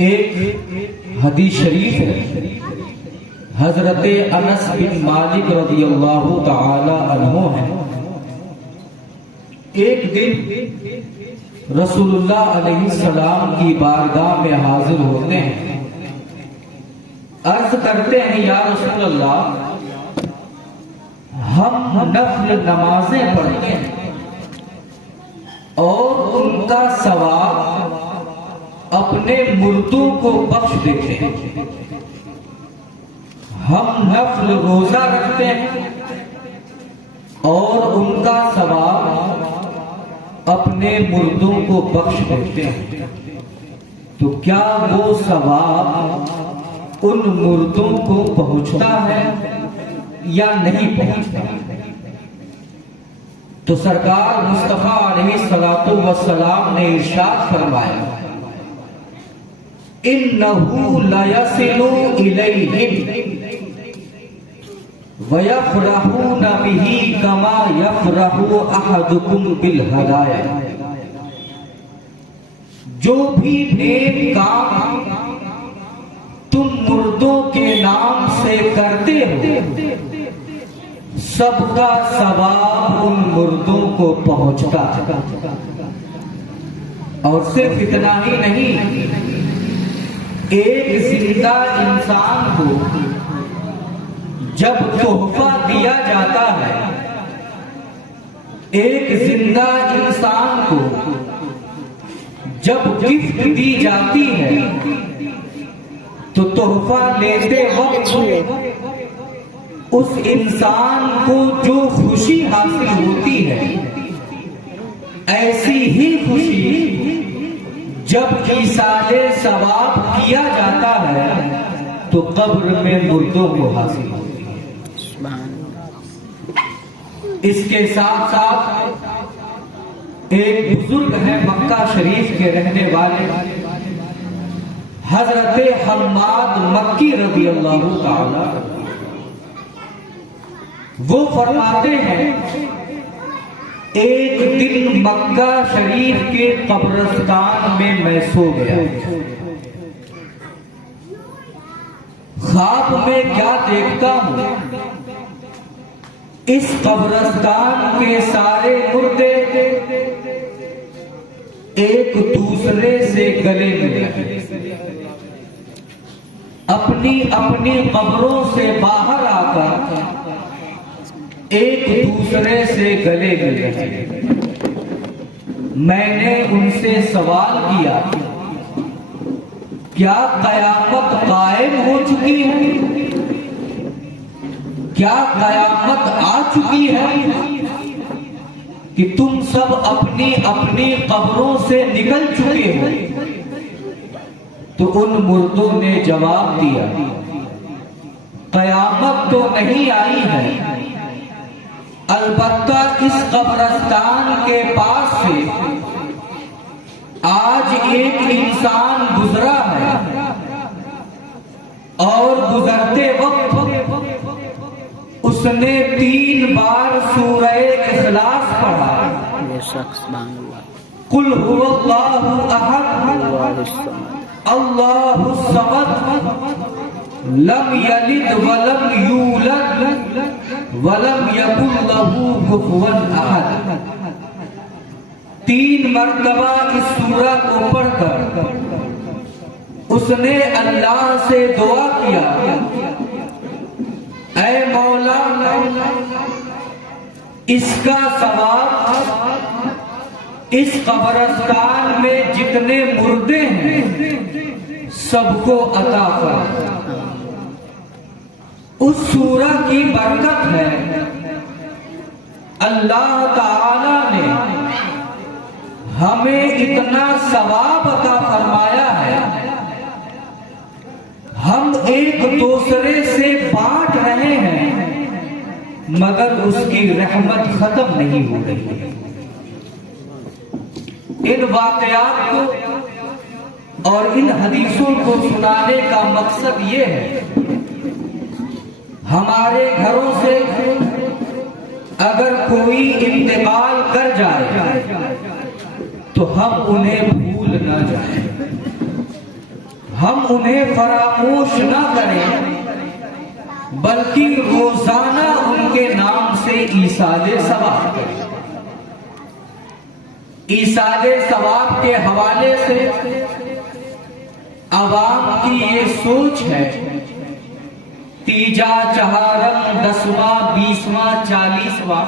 एक हदीस शरीफ है, हजरत अनस बिन मालिक रज़ियल्लाहु ताला अन्हु है। एक दिन रसूलुल्लाह अलैहिस्सलाम की बारगाह में हाजिर होते हैं। अर्ज करते हैं, या रसूलल्लाह, हम नफल नमाजें पढ़ते हैं और उनका सवाब अपने मुर्दों को बख्श देते हैं। हम नफल रोजा रखते हैं और उनका सवाब अपने मुर्दों को बख्श देते हैं। तो क्या वो सवाब उन मुर्दों को पहुंचता है या नहीं पहुंचता? तो सरकार मुस्तफा अलैहिस्सलातु वस्सलाम ने इरशाद फरमाया, इन्नहु लयसिलु इलैहिम वयफ़रहून बिही कमा यफ़रहु अहदुकुम बिल हदाया। जो भी नेक काम तुम मुर्दों के नाम से करते हो, सबका सवाब उन मुर्दों को पहुंचता है। और सिर्फ इतना ही नहीं, एक जिंदा इंसान को जब तोहफा दिया जाता है, एक जिंदा इंसान को जब गिफ्ट दी जाती है, तो तोहफा लेते वक्त उस इंसान को जो खुशी हासिल होती है, ऐसी ही खुशी जब ईसाले सवाब किया जाता है तो कब्र में मुर्दों को हासिल होती है। इसके साथ साथ एक बुजुर्ग है, मक्का शरीफ के रहने वाले, हजरत हम्माद मक्की रज़ियल्लाहु ताला। वो फरमाते हैं, एक दिन मक्का शरीफ के कब्रिस्तान में मैं सो गया। ख्वाब में क्या देखता हूं, इस कब्रिस्तान के सारे मुर्दे एक दूसरे से गले मिले, अपनी अपनी कब्रों से बाहर आकर एक दूसरे से गले मिले। मैंने उनसे सवाल किया, क्या कयामत कायम हो चुकी है? क्या कयामत आ चुकी है कि तुम सब अपनी अपनी कब्रों से निकल चुके हो? तो उन मुर्दों ने जवाब दिया, कयामत तो नहीं आई है, अलबत्ता इस कब्रिस्तान के पास से आज एक इंसान गुजरा है और गुजरते वक्त उसने 3 बार सूरह इखलास पढ़ा, कुल हुवल्लाहु अहद अल्लाहु समद लम यलिद वलम यूलद वलम यकुल लहू कुफुवन अहद। 3 मर्तबा इस सूरा को पढ़कर उसने अल्लाह से दुआ किया, ऐ मौला, इसका सवाब इस कब्रिस्तान में जितने मुर्दे हैं सबको अता कर। उस सूरा की बरकत है, अल्लाह ताला ने हमें इतना सवाब अता फरमाया है, हम एक दूसरे से बांट रहे हैं मगर उसकी रहमत खत्म नहीं हो रही है। इन वाकयात को और इन हदीसों को सुनाने का मकसद ये है, हमारे घरों से अगर कोई इंतकाल कर जाए तो हम उन्हें भूल न जाएं। हम उन्हें फरामोश न करें, बल्कि रोजाना उनके नाम से ईसाले सवाब करें। ईसाले सवाब के हवाले से अवाम की ये सोच है, तीजा, चहारम, 10वां, 20वां, 40वां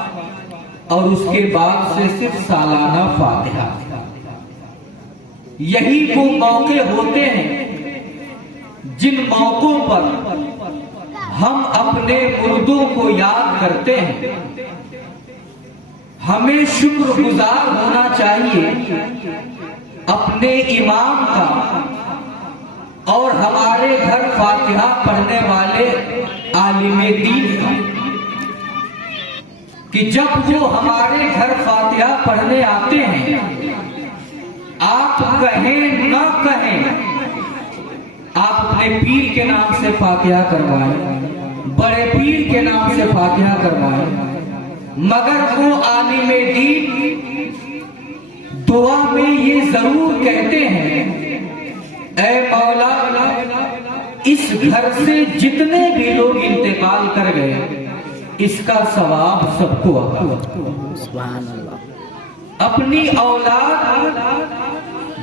और उसके बाद से सिर्फ सालाना फातिहा। यही वो मौके होते हैं जिन मौकों पर हम अपने मुर्दों को याद करते हैं। हमें शुक्रगुजार होना चाहिए अपने इमाम का और हमारे घर फातिहा पढ़ने वाले आलिमे दीन का, कि जब वो हमारे घर फातिहा पढ़ने आते हैं, आप कहें न कहें, आप अपने पीर के नाम से फातिहा करवाएं, बड़े पीर के नाम से फातिहा करवाएं, मगर वो आलिमे दीन दुआ में ये जरूर कहते हैं, ऐ मौला, इस घर से जितने भी लोग इंतकाल कर गए, इसका सवाब सबको सुभान अल्लाह। अपनी औलाद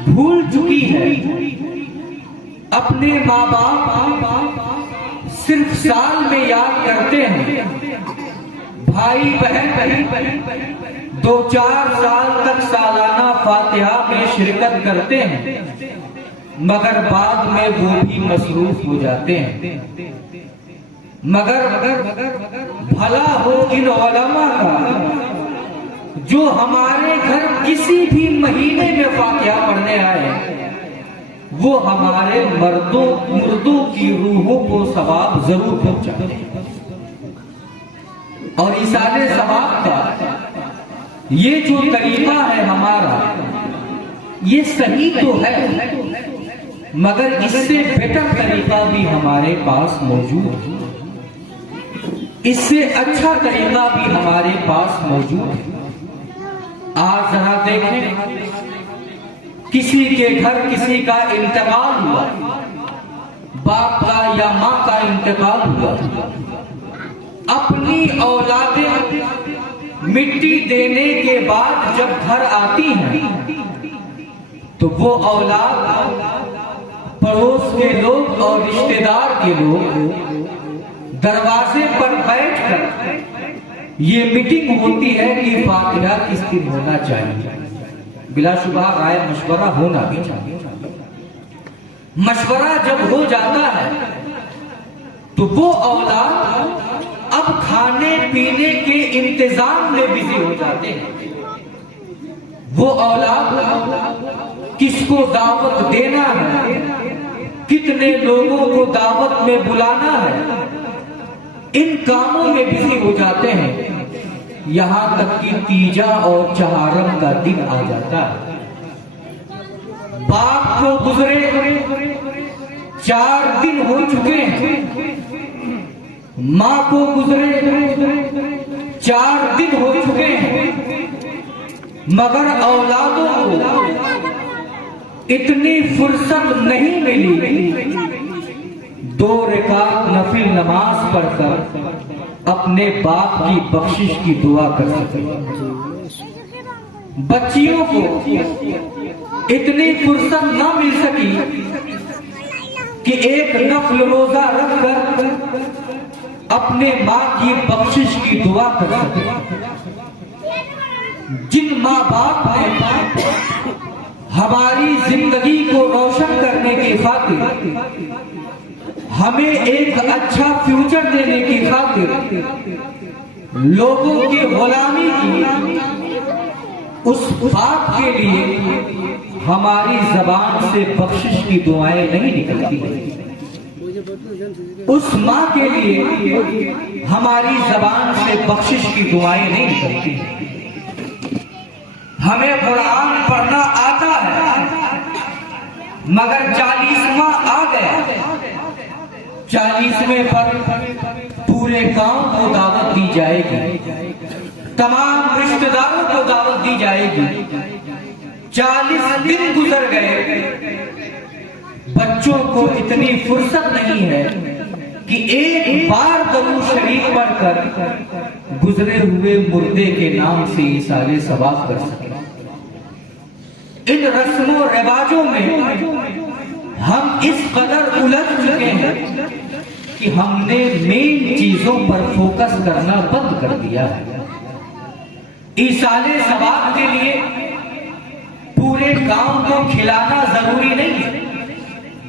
भूल चुकी है, अपने माँ बाप सिर्फ साल में याद करते हैं, भाई बहन 2-4 साल तक सालाना फातिहा में शिरकत करते हैं, मगर बाद में वो भी मसरूफ हो जाते हैं। मगर भला हो इन उलमा का जो हमारे घर किसी भी महीने में फातिहा पढ़ने आए, वो हमारे मुर्दों की रूहों को सवाब जरूर पहुंचाते हैं। और इसाले सवाब का ये जो तरीका है हमारा, ये सही तो है, मगर इससे बेटर तरीका भी हमारे पास मौजूद है, इससे अच्छा तरीका भी हमारे पास मौजूद है। आज जरा देखें, किसी के घर किसी का इंतकाल हुआ, बाप का या माँ का इंतकाल हुआ, अपनी औलादें मिट्टी देने के बाद जब घर आती हैं, तो वो औलाद पड़ोस के लोग और रिश्तेदार के लोग दरवाजे पर बैठकर ये मीटिंग होती है कि फातिहा किस दिन होना चाहिए। बिलाशुबह राय मशवरा होना भी चाहिए। मशवरा जब हो जाता है तो वो औलाद अब खाने पीने के इंतजाम में बिजी हो जाते हैं। वो औलाद किसको दावत देना है, कितने लोगों को दावत में बुलाना है, इन कामों में बिजी हो जाते हैं। यहां तक कि तीजा और चहारम का दिन आ जाता है। बाप को गुजरे 4 दिन हो चुके हैं, मां को गुजरे 4 दिन हो चुके हैं, मगर औलादों को इतनी फुर्सत नहीं मिली 2 रकात नफिल नमाज पढ़कर अपने बाप की बख्शिश की दुआ कर सके। बच्चियों को इतनी फुर्सत न मिल सकी कि एक नफल रोजा रखकर अपने माँ की बख्शिश की दुआ कर सके। जिन माँ बाप ने हमारी जिंदगी को रोशन करने की खातिर, हमें एक अच्छा फ्यूचर देने की खातिर लोगों की गुलामी की, उस बात के लिए हमारी जबान से बख्शिश की दुआएं नहीं निकलती। उस माँ के लिए हमारी जबान से बख्शिश की दुआएं नहीं निकलती। हमें कुरान पढ़ना आता है, मगर 40वां आ गया, 40वें पर पूरे गांव को दावत दी जाएगी, तमाम रिश्तेदारों को दावत दी जाएगी। 40 दिन गुजर गए, बच्चों को इतनी फुर्सत नहीं है कि एक बार दरूद शरीफ पढ़कर गुजरे हुए मुर्दे के नाम से इसाले सवाब कर सके। इन रस्मों रिवाजों में हम इस कदर उलझ चुके हैं कि हमने मेन चीजों पर फोकस करना बंद कर दिया है। इसाले सवाब के लिए पूरे गांव को खिलाना जरूरी नहीं है,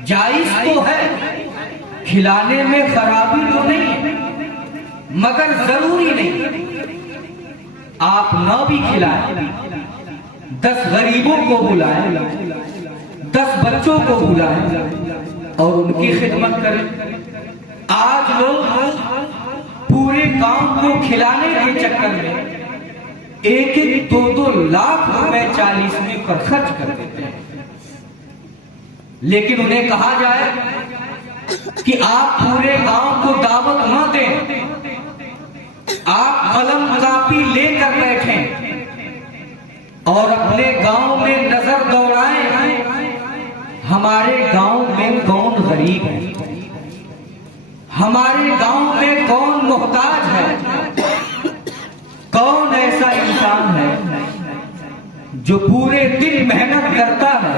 जायज तो है, खिलाने में खराबी तो नहीं है, मगर जरूरी नहीं। आप न भी खिलाएं, 10 गरीबों को बुलाएं, 10 बच्चों को बुलाएं और उनकी खिदमत करें। आज लोग पूरे गांव को खिलाने के चक्कर में 1-1, 2-2 लाख रुपए 40वें पर खर्च कर देते हैं। लेकिन उन्हें कहा जाए कि आप पूरे गांव को दावत न दें, आप कलम कापी लेकर बैठें और अपने गांव में नजर दौड़ाएं, हमारे गांव में कौन गरीब है, हमारे गांव में कौन मोहताज है, कौन ऐसा इंसान है जो पूरे दिन मेहनत करता है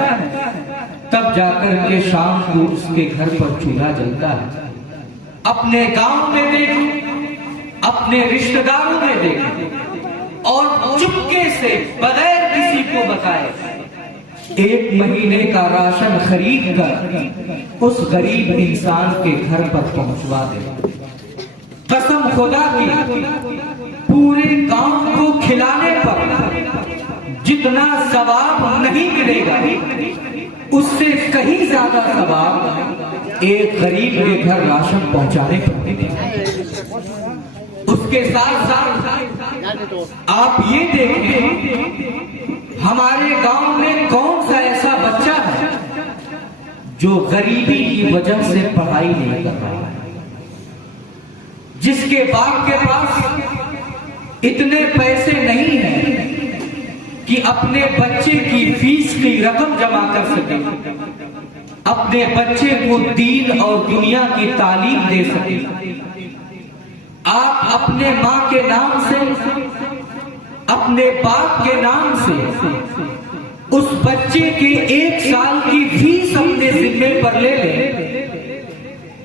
तब जाकर के शाम को उसके घर पर चूल्हा जलता है। अपने गांव में देखें, अपने रिश्तेदारों में देखें और चुपके से बगैर किसी को बताए 1 महीने का राशन खरीद कर उस गरीब इंसान के घर पर पहुंचवा दे। कसम खुदा की, पूरे गांव को खिलाने पर जितना सवाब नहीं मिलेगा उससे कहीं ज्यादा सवाब एक गरीब के घर राशन पहुंचाने पर मिलेगा। उसके साथ साथ आप ये देखें, हमारे गांव में कौन सा ऐसा बच्चा है जो गरीबी की वजह से पढ़ाई नहीं कर रहा है, जिसके बाप के पास इतने पैसे नहीं हैं कि अपने बच्चे की फीस की रकम जमा कर सके, अपने बच्चे को दीन और दुनिया की तालीम दे सके। आप अपने माँ के नाम से, अपने बाप के नाम से उस बच्चे के 1 साल की फीस अपने जिम्मे पर ले लें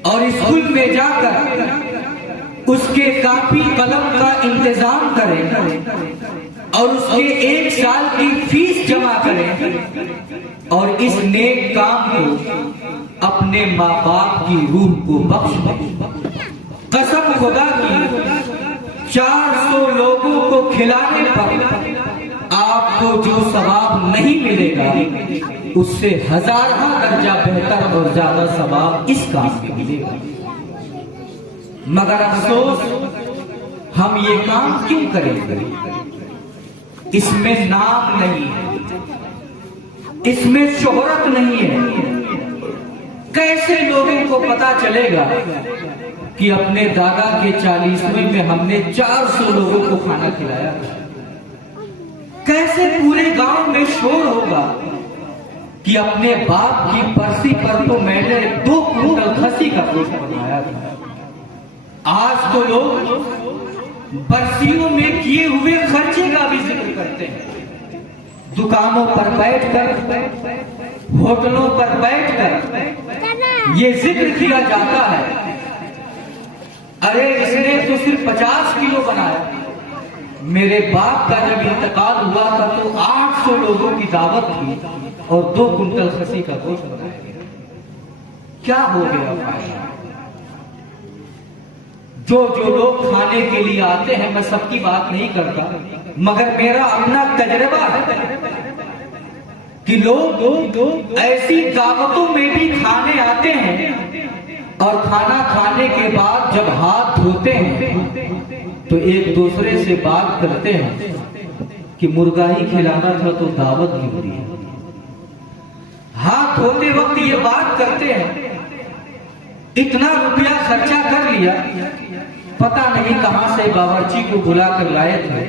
और स्कूल में जाकर उसके कापी कलम का इंतजाम करें और उसके 1 साल की फीस जमा करें और इस नेक काम को अपने माँ बाप की रूह को बख्श दें। कसम खुदा की, 400 लोगों को खिलाने पर आपको जो सवाब नहीं मिलेगा उससे 1000 दर्जा बेहतर और ज्यादा सवाब इस काम में मिलेगा। मगर अफसोस, हम ये काम क्यों करेंगे? इसमें नाम नहीं है, इसमें शोहरत नहीं है। कैसे लोगों को पता चलेगा कि अपने दादा के 40वें में हमने 400 लोगों को खाना खिलाया? कैसे पूरे गांव में शोर होगा कि अपने बाप की बरसी पर तो मैंने 2 कुंटल खसी का गोश्त बनाया था। आज तो लोग बरसियों में किए हुए खर्चे का भी जिक्र करते हैं। दुकानों पर बैठकर, होटलों पर बैठकर ये जिक्र किया जाता है, अरे इसने तो सिर्फ 50 किलो बनाया, मेरे बाप का जब इंतकाल हुआ था तो 800 लोगों की दावत थी और 2 कुंटल खसी का गोश्त बनाया। क्या हो गया? जो लोग खाने के लिए आते हैं, मैं सबकी बात नहीं करता, मगर मेरा अपना तजर्बा है कि लोग ऐसी दावतों में भी खाने आते हैं और खाना खाने के बाद जब हाथ धोते हैं तो एक दूसरे से बात करते हैं कि मुर्गा ही खिलाना था तो दावत क्यों दी। हाथ धोते वक्त ये बात करते हैं, इतना रुपया खर्चा कर लिया, पता नहीं कहां से बावर्ची को बुला कर लाए थे,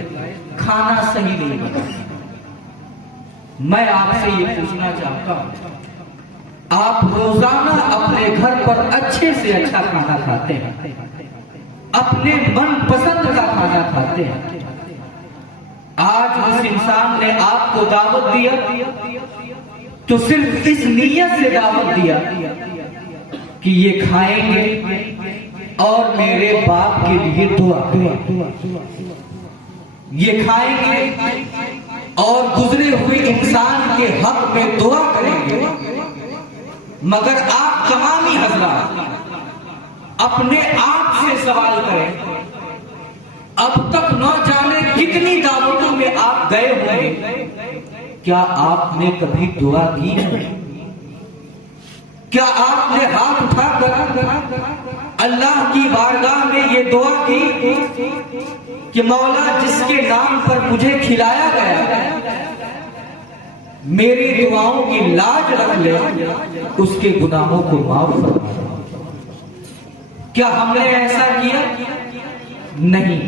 खाना सही नहीं बना। मैं आपसे ये पूछना चाहता हूं आप रोजाना अपने घर पर अच्छे से अच्छा खाना खाते हैं, अपने मन पसंद का खाना खाते हैं। आज उस इंसान ने आपको दावत दिया तो सिर्फ इस नीयत से दावत दिया कि ये खाएंगे और मेरे बाप के लिए दुआ करेंगे, ये खाएंगे और गुजरे हुए इंसान के हक में दुआ करेंगे। मगर आप तमामी हजरात अपने आप से सवाल करें, अब तक न जाने कितनी दावतों में आप गए होंगे, क्या आपने कभी दुआ की? क्या आपने हाथ उठाकर अल्लाह की बारगाह में ये दुआ की कि मौला जिसके नाम पर मुझे खिलाया गया, मेरी दुआओं की लाज रख ले, उसके गुनाहों को माफ फरमा। क्या हमने ऐसा किया? नहीं।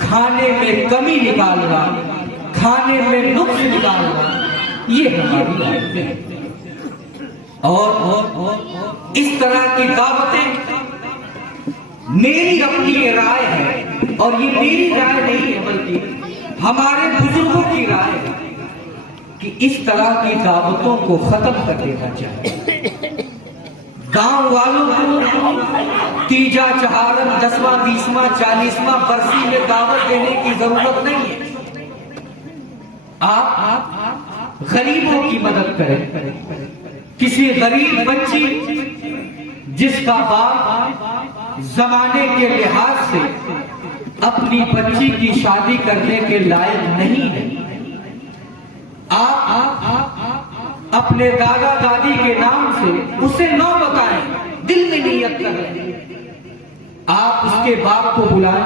खाने में कमी निकालना, खाने में नुक्स निकालना, ये हमारी आदतें हैं। और इस तरह की दावतें मेरी अपनी राय है, और ये मेरी राय नहीं है बल्कि हमारे बुजुर्गों की राय है कि इस तरह की दावतों को खत्म कर देना चाहिए। गांव वालों को तीजा चहारम 10वां 20वां 40वां बरसी में दावत देने की जरूरत नहीं है। आप गरीबों की मदद करें। किसी गरीब बच्ची जिसका बाप जमाने के लिहाज से अपनी बच्ची की शादी करने के लायक नहीं है, आप अपने दादा दादी के नाम से उसे न बताएं, दिल में नियत करें। आप उसके बाप को बुलाएं,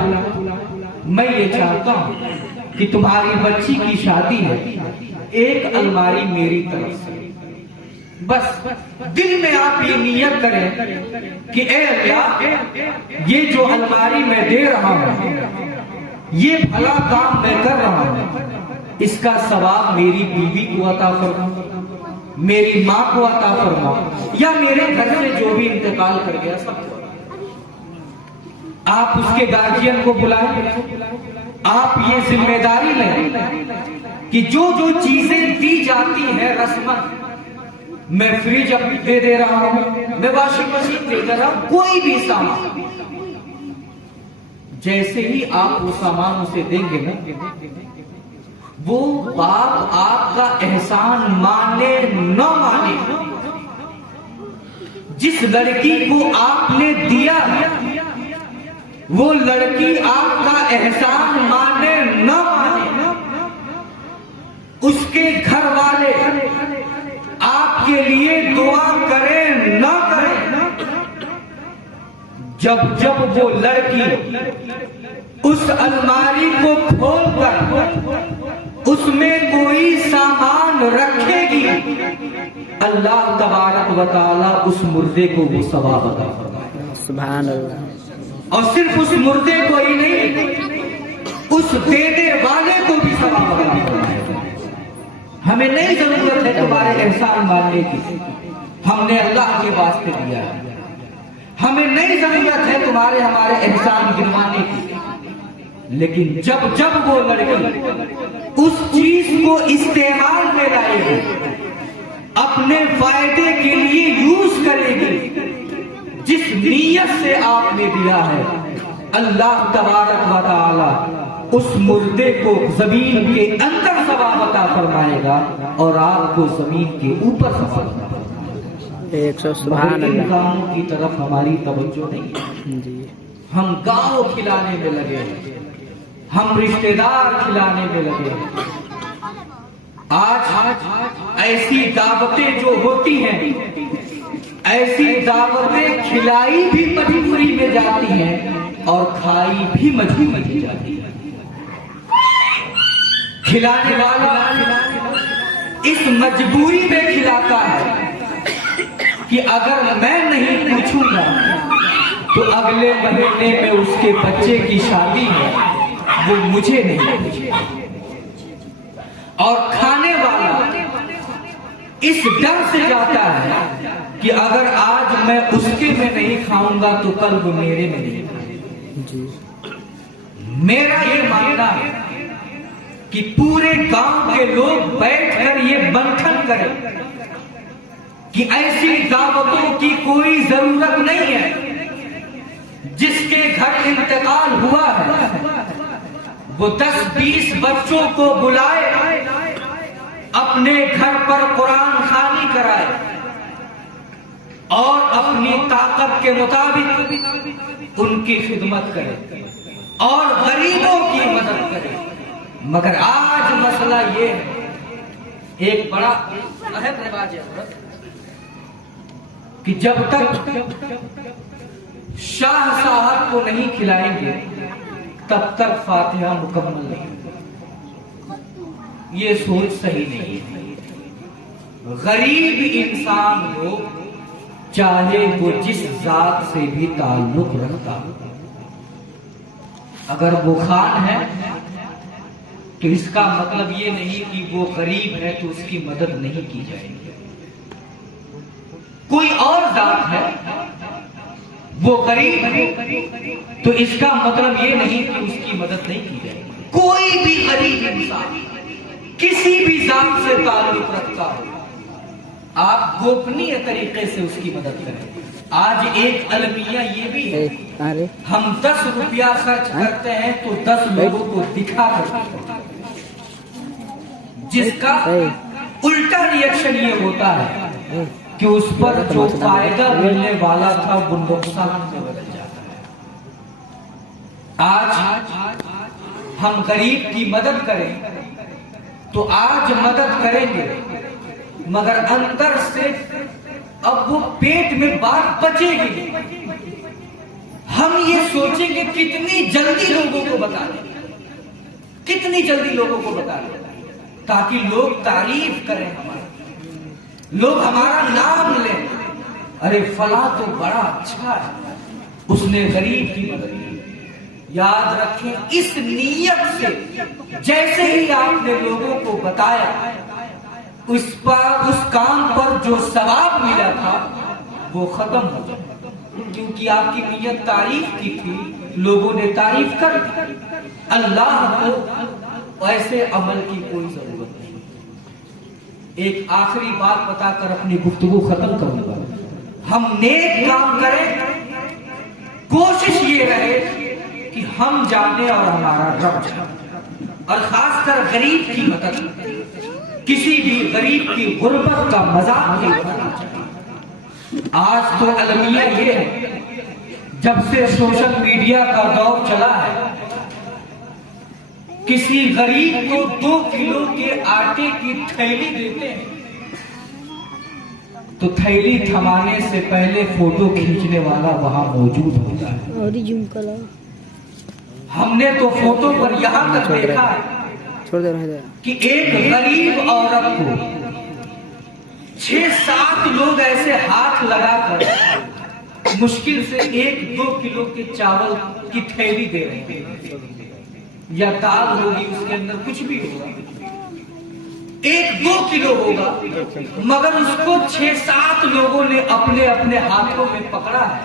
मैं ये चाहता हूं कि तुम्हारी बच्ची की शादी है, एक अलमारी मेरी तरफ से। बस दिल में आप ये नियत करें कि ए अल्लाह, ये जो अलमारी मैं दे रहा हूं, ये भला काम मैं कर रहा हूं, इसका सवाब मेरी बीवी को अता फरमा, मेरी माँ को अता फरमा, या मेरे घर से जो भी इंतकाल कर गया सब। आप उसके गार्जियन को बुलाएं, आप ये जिम्मेदारी लें कि जो जो चीजें दी जाती है रस्मन, मैं फ्रिज अब दे रहा हूं, मैं वॉशिंग मशीन दे रहा हूं, कोई भी सामान, जैसे ही आप वो सामान उसे देंगे ना, वो बाप आपका एहसान माने न माने, जिस लड़की को आपने दिया वो लड़की आपका एहसान माने न माने, उसके घर वाले आपके लिए दुआ करें न करें, जब जब वो लड़की उस अलमारी को खोलकर उसमें कोई सामान रखेगी, अल्लाह तबारक व तआला उस मुर्दे को वो सवाब अता फरमाएगा। सुभान अल्लाह। और सिर्फ उस मुर्दे को ही नहीं, उस देने वाले को भी सवाब अता फरमाएगा। हमें नहीं जरूरत है तुम्हारे एहसान मानने की, हमने अल्लाह के वास्ते दिया है। हमें नहीं जरूरत है तुम्हारे हमारे एहसान गिनवाने की, लेकिन जब जब वो लड़की उस चीज को इस्तेमाल में लाएगी, अपने फायदे के लिए यूज करेगी, जिस नीयत से आपने दिया है, अल्लाह तबारक व तआला उस मुर्दे को जमीन के अंदर सवाब अता फरमाएगा और आपको जमीन के ऊपर सवाब अता फरमाएगा। 100 सुभान अल्लाह। गाँव की तरफ हमारी तवज्जो नहीं है जी। हम गाँव खिलाने में लगे हैं, हम रिश्तेदार खिलाने में लगे हैं। आज ऐसी दावतें जो होती हैं, ऐसी दावतें खिलाई भी मजबूरी में जाती हैं और खाई भी मजबूरी में जाती है। खिलाने वाला इस मजबूरी में खिलाता है कि अगर मैं नहीं पूछूंगा तो अगले महीने में उसके बच्चे की शादी है, वो मुझे नहीं पूछेगा। और खाने वाला इस डर से जाता है कि अगर आज मैं उसके में नहीं खाऊंगा तो कल वो मेरे में नहीं खाएगा। मेरा ये मानना है कि पूरे गांव के लोग बैठकर ये मंथन करें कि ऐसी दावतों की कोई जरूरत नहीं है। जिसके घर इंतकाल हुआ है वो 10-20 बच्चों को बुलाए, अपने घर पर कुरान खानी कराए और अपनी ताकत के मुताबिक उनकी खिदमत करे और गरीबों की मदद करे। मगर आज मसला ये है, एक बड़ा अहम रिवाज है कि जब तक शाह साहब को नहीं खिलाएंगे तब तक फातिहा मुकम्मल नहीं। ये सोच सही नहीं है। गरीब इंसान हो, चाहे वो जिस जात से भी ताल्लुक रखता हो, अगर वो खान है तो इसका मतलब ये नहीं कि वो गरीब है तो उसकी मदद नहीं की जाएगी। कोई और जात है वो गरीब है तो इसका मतलब ये नहीं कि उसकी मदद नहीं की जाएगी। कोई भी गरीब इंसान किसी भी जात से ताल्लुक रखता हो, आप गोपनीय तरीके से उसकी मदद करें। आज एक अलमिया ये भी है, हम 10 रुपया खर्च करते हैं तो 10 लोगों को दिखा करते हैं, जिसका उल्टा रिएक्शन ये होता है कि उस पर जो फायदा मिलने वाला था वो नुकसान में बदल जाता है। आज हम गरीब की मदद करें तो आज मदद करेंगे, मगर अंदर से अब वो पेट में बात बचेगी। हम ये सोचेंगे कितनी जल्दी लोगों को बता दें, कितनी जल्दी लोगों को बता दें, ताकि लोग तारीफ करें हमारी, लोग हमारा नाम लें। अरे फला तो बड़ा अच्छा है, उसने गरीब की मदद की। याद रखें, इस नीयत से जैसे ही आपने लोगों को बताया, उस काम पर जो सवाब मिला था वो खत्म हो गया, क्योंकि आपकी नीयत तारीफ की थी, लोगों ने तारीफ कर दी। अल्लाह को ऐसे अमल की कोई जरूरत नहीं। एक आखिरी बात बताकर अपनी गुफ्तगू खत्म करूंगा। हम नेक काम करें, कोशिश ये रहे कि हम जाने और हमारा रब जाने, और खासकर गरीब की मदद, किसी भी गरीब की गुर्बत का मजाक नहीं करना चाहिए। आज तो अलमिया ये है, जब से सोशल मीडिया का दौर चला है, किसी गरीब को 2 किलो के आटे की थैली देते हैं तो थैली थमाने से पहले फोटो खींचने वाला वहां मौजूद होता है। और जूम करो। हमने तो फोटो पर यहां तक देखा है कि एक गरीब औरत को 6-7 लोग ऐसे हाथ लगाकर मुश्किल से 1-2 किलो के चावल की थैली दे रहे हैं, या दाल होगी, उसके अंदर कुछ भी होगा, 1-2 किलो होगा, मगर उसको 6-7 लोगों ने अपने अपने हाथों में पकड़ा है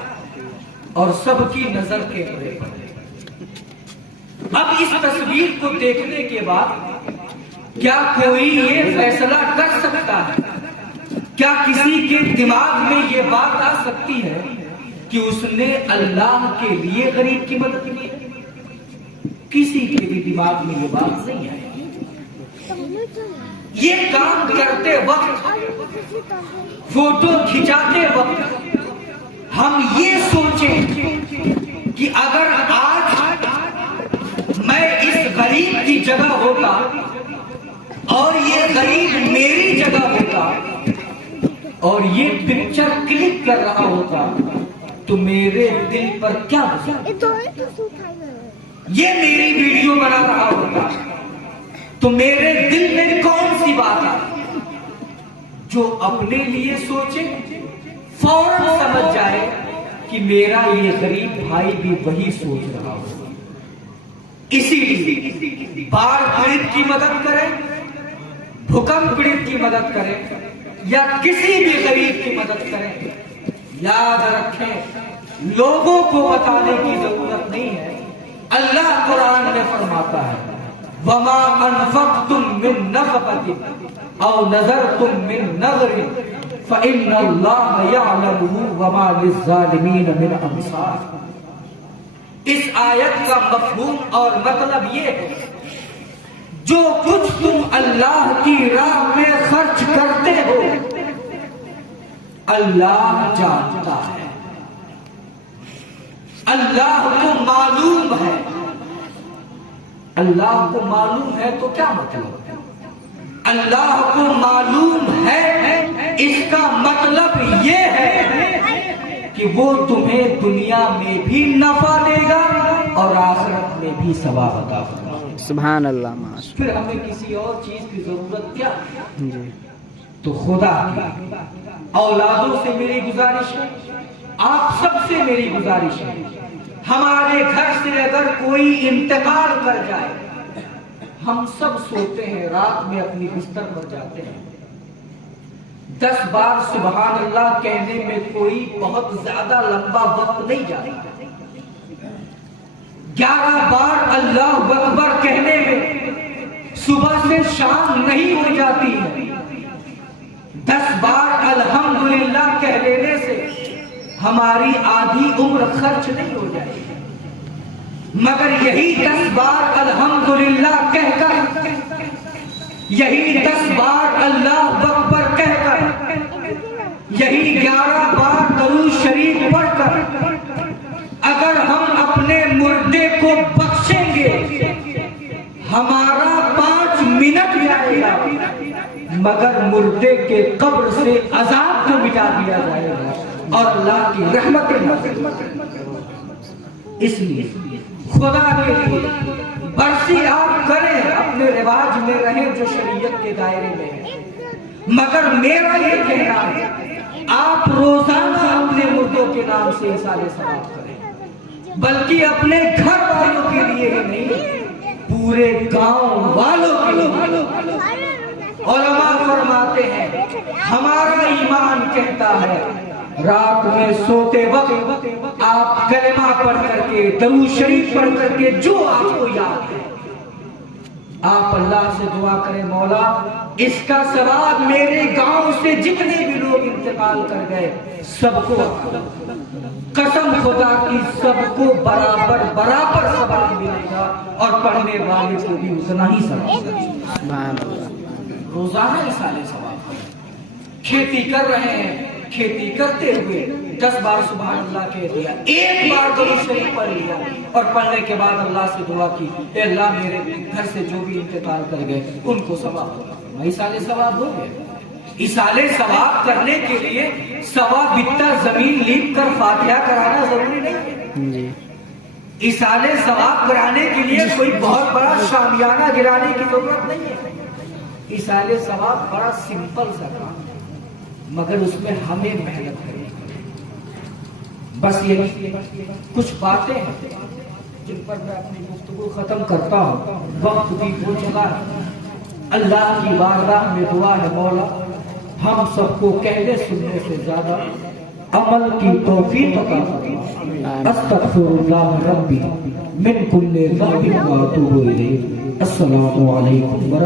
और सबकी नजर के पड़े पर। अब इस तस्वीर को देखने के बाद क्या कोई ये फैसला कर सकता है, क्या किसी के दिमाग में ये बात आ सकती है कि उसने अल्लाह के लिए गरीब की मदद की? किसी के भी दिमाग में ये बात नहीं आएगी। ये काम करते वक्त, फोटो खिंचाते वक्त हम ये सोचें कि अगर आज मैं इस गरीब की जगह होता और ये गरीब मेरी जगह होता और ये पिक्चर क्लिक कर रहा होता तो मेरे दिल पर क्या गुजरता? ये मेरी वीडियो बना रहा होता तो मेरे दिल में कौन सी बात आती? जो अपने लिए सोचे, फौरन समझ जाए कि मेरा ये गरीब भाई भी वही सोच रहा होगा। इसीलिए बाढ़ पीड़ित की मदद करें, भूकंप पीड़ित की मदद करें, या किसी भी गरीब की मदद करें, याद रखें लोगों को बताने की जरूरत नहीं है। अल्लाह कुरान में फरमाता है, वमा अनफक़्तुम मिन नफ़क़तिन औ नज़रतुम मिन नज़रिन फ़इन्नल्लाह यअलमुहु वमा लिज़्ज़ालिमीन मिन अंसार। इस आयत का मफ़हूम और मतलब ये है, जो कुछ तुम अल्लाह की राह में खर्च करते हो अल्लाह जानता है, अल्लाह को मालूम है। अल्लाह को मालूम है तो क्या मतलब? अल्लाह को मालूम है इसका मतलब ये है कि वो तुम्हें दुनिया में भी नफा देगा और आखिरत में भी सवाब अता फरमाएगा। सुभान अल्लाह। माशाअल्लाह। फिर हमें किसी और चीज की जरूरत क्या है? जी। तो खुदा की औलादों से मेरी गुजारिश है, आप सबसे मेरी गुजारिश है, हमारे घर से अगर कोई इंतकाल कर जाए, हम सब सोते हैं, रात में अपनी बिस्तर पर जाते हैं, 10 बार सुभान अल्लाह कहने में कोई बहुत ज्यादा लंबा वक्त नहीं जाता। 11 बार अल्लाह अकबर कहने में सुबह से शाम नहीं हो जाती है। 10 बार अल्हम्दुलिल्लाह कह लेने से हमारी आधी उम्र खर्च नहीं हो जाएगी। मगर यही 10 बार अल्हम्दुलिल्लाह कहकर, यही 10 बार अल्लाह अकबर कहकर, यही 11 बार दरूद शरीफ पढ़कर अगर हम अपने मुर्दे को बख्शेंगे, हमारा 5 मिनट जाएगा, मगर मुर्दे के कब्र से अजाब को मिटा दिया जाएगा और अल्लाह की रहमत। इसलिए खुदा के लिए बरसी आप करें, अपने रिवाज में रहें जो शरीयत के दायरे में है। मगर मेरा ये कहना है, आप रोजाना अपने मुर्दों के नाम से इसाले सवाब करें, बल्कि अपने घर वालों के लिए ही नहीं, पूरे गांव वालों के लिए। उलमा फरमाते हैं, हमारा ईमान कहता है रात में सोते वक्त आप कलमा पढ़ करके, दरूद शरीफ पढ़ करके, जो आपको याद है आप अल्लाह से दुआ करें, मौला इसका सवाब मेरे गांव से जितने भी लोग इंतकाल कर गए सबको, कसम खुदा की सबको बराबर बराबर सवाब मिलेगा और पढ़ने वाले को भी उतना ही सवाब। रोजाना इसाले सवाब। खेती कर रहे हैं, खेती करते हुए 10 बार सुभान अल्लाह कह दिया, 1 बार दरूद शरीफ पढ़ लिया और पढ़ने के बाद अल्लाह से दुआ की, अल्लाह मेरे घर से जो भी इंतकाल कर गए उनको सवाब होगा। इसाले सवाब हो गए। इसाले सवाब करने के लिए सवा बित्ता जमीन लीप कर फातिहा कराना जरूरी नहीं है। इसाले सवाब कराने के लिए कोई बहुत बड़ा शामियाना गिराने की जरूरत नहीं है। इसाले सवाब बड़ा सिंपल सा काम, मगर उसमें हमें मेहनत करनी पड़ेगी। बस ये कुछ बातें हैं जिन पर मैं अपनी गुफ्तगू खत्म करता हूँ, वक्त भी हो चला है। अल्लाह की बारगाह में दुआ है, मौला हम सबको कहने सुनने से ज्यादा अमल की तौफीक अता फरमा। अस्तगफिरुल्लाह रब्बी मिन कुल्ली ज़ंबिन व अतूबु इलैह। अस्सलामु अलैकुम व